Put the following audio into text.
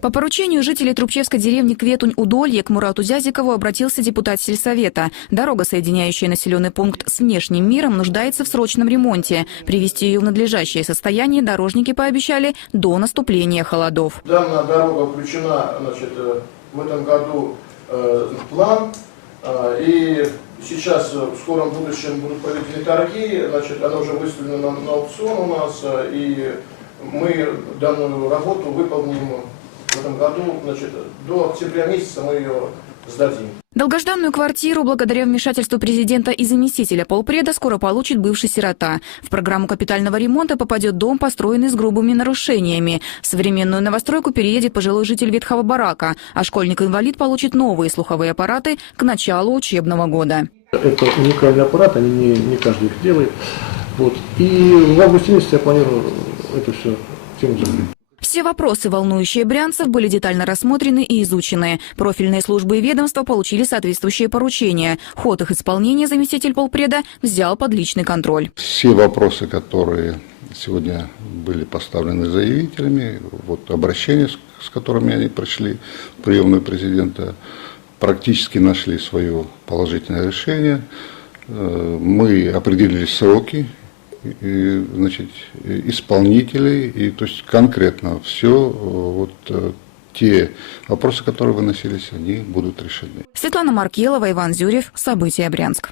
По поручению жителей Трубчевской деревни Кветунь-Удолье к Мурату Зязикову обратился депутат сельсовета. Дорога, соединяющая населенный пункт с внешним миром, нуждается в срочном ремонте. Привести ее в надлежащее состояние дорожники пообещали до наступления холодов. Данная дорога включена, в этом году в план. И сейчас в скором будущем будут проведены торги. Она уже выставлена на аукцион у нас. И мы данную работу выполним в этом году, до октября месяца мы ее сдадим. Долгожданную квартиру благодаря вмешательству президента и заместителя полпреда скоро получит бывший сирота. В программу капитального ремонта попадет дом, построенный с грубыми нарушениями. В современную новостройку переедет пожилой житель ветхого барака, а школьник-инвалид получит новые слуховые аппараты к началу учебного года. Это уникальный аппарат, не каждый их делает. И в августе месяце я планирую это все тему закрыть. Все вопросы, волнующие брянцев, были детально рассмотрены и изучены. Профильные службы и ведомства получили соответствующие поручения. Ход их исполнения заместитель полпреда взял под личный контроль. Все вопросы, которые сегодня были поставлены заявителями, обращения, с которыми они пришли в приемную президента, практически нашли свое положительное решение. Мы определили сроки, исполнителей, и то есть конкретно все те вопросы, которые выносились, они будут решены. Светлана Маркелова, Иван Зюрев. События Брянск.